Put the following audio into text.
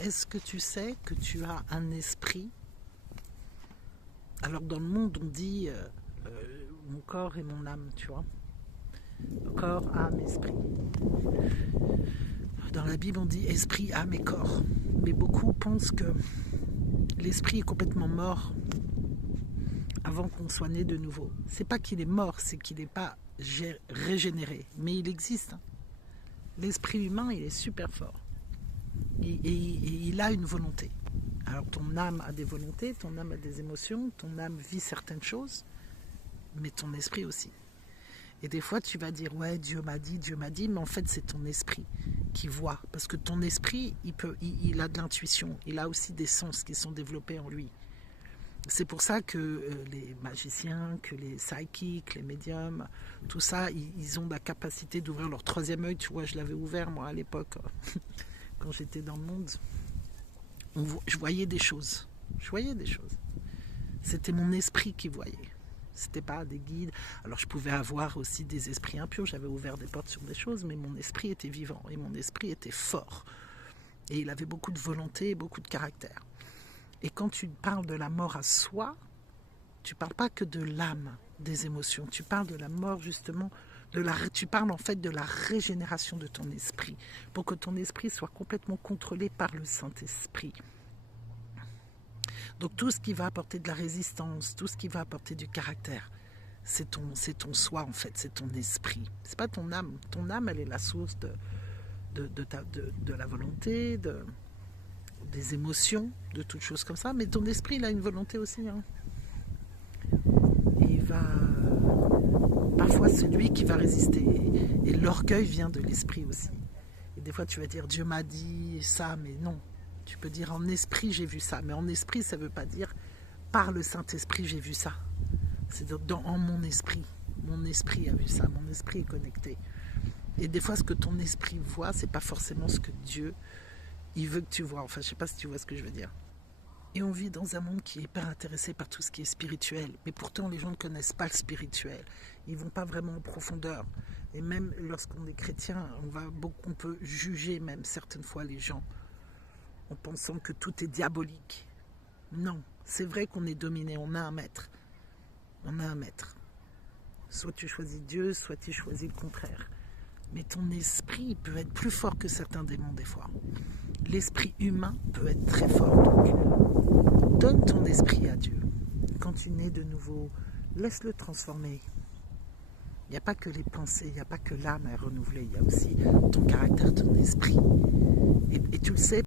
Est-ce que tu sais que tu as un esprit? Alors dans le monde on dit mon corps et mon âme, tu vois. Corps, âme, esprit. Dans la Bible on dit esprit, âme et corps. Mais beaucoup pensent que l'esprit est complètement mort avant qu'on soit né de nouveau. C'est pas qu'il est mort, c'est qu'il n'est pas régénéré. Mais il existe. L'esprit humain, il est super fort. Et il a une volonté. Alors ton âme a des volontés, ton âme a des émotions, ton âme vit certaines choses, mais ton esprit aussi. Et des fois tu vas dire ouais Dieu m'a dit, mais en fait c'est ton esprit qui voit. Parce que ton esprit, il a de l'intuition, il a aussi des sens qui sont développés en lui. C'est pour ça que les magiciens, que les psychiques, les médiums, tout ça, ils ont la capacité d'ouvrir leur troisième œil. Tu vois, je l'avais ouvert moi à l'époque, quand j'étais dans le monde. Je voyais des choses. C'était mon esprit qui voyait. C'était pas des guides. Alors je pouvais avoir aussi des esprits impurs. J'avais ouvert des portes sur des choses, mais mon esprit était vivant et mon esprit était fort. Et il avait beaucoup de volonté et beaucoup de caractère. Et quand tu parles de la mort à soi, tu ne parles pas que de l'âme, des émotions. Tu parles de la mort justement, tu parles en fait de la régénération de ton esprit, pour que ton esprit soit complètement contrôlé par le Saint-Esprit. Donc tout ce qui va apporter de la résistance, tout ce qui va apporter du caractère, c'est ton soi en fait, c'est ton esprit. C'est pas ton âme. Ton âme, elle est la source de la volonté, des émotions, de toutes choses comme ça, mais ton esprit, il a une volonté aussi. Hein. Et il va... Parfois, c'est lui qui va résister. Et l'orgueil vient de l'esprit aussi. Et des fois, tu vas dire, Dieu m'a dit ça, mais non. Tu peux dire, en esprit, j'ai vu ça. Mais en esprit, ça ne veut pas dire, par le Saint-Esprit, j'ai vu ça. C'est en mon esprit. Mon esprit a vu ça. Mon esprit est connecté. Et des fois, ce que ton esprit voit, c'est pas forcément ce que Dieu il veut que tu vois. Enfin, je sais pas si tu vois ce que je veux dire. Et on vit dans un monde qui est hyper intéressé par tout ce qui est spirituel. Mais pourtant, les gens ne connaissent pas le spirituel. Ils ne vont pas vraiment en profondeur. Et même lorsqu'on est chrétien, on peut juger même certaines fois les gens en pensant que tout est diabolique. Non, c'est vrai qu'on est dominé. On a un maître. Soit tu choisis Dieu, soit tu choisis le contraire. Mais ton esprit peut être plus fort que certains démons des fois. L'esprit humain peut être très fort. Donc, donne ton esprit à Dieu. Quand tu nais de nouveau, laisse-le transformer. Il n'y a pas que les pensées, il n'y a pas que l'âme à renouveler. Il y a aussi ton caractère, ton esprit. Et tu le sais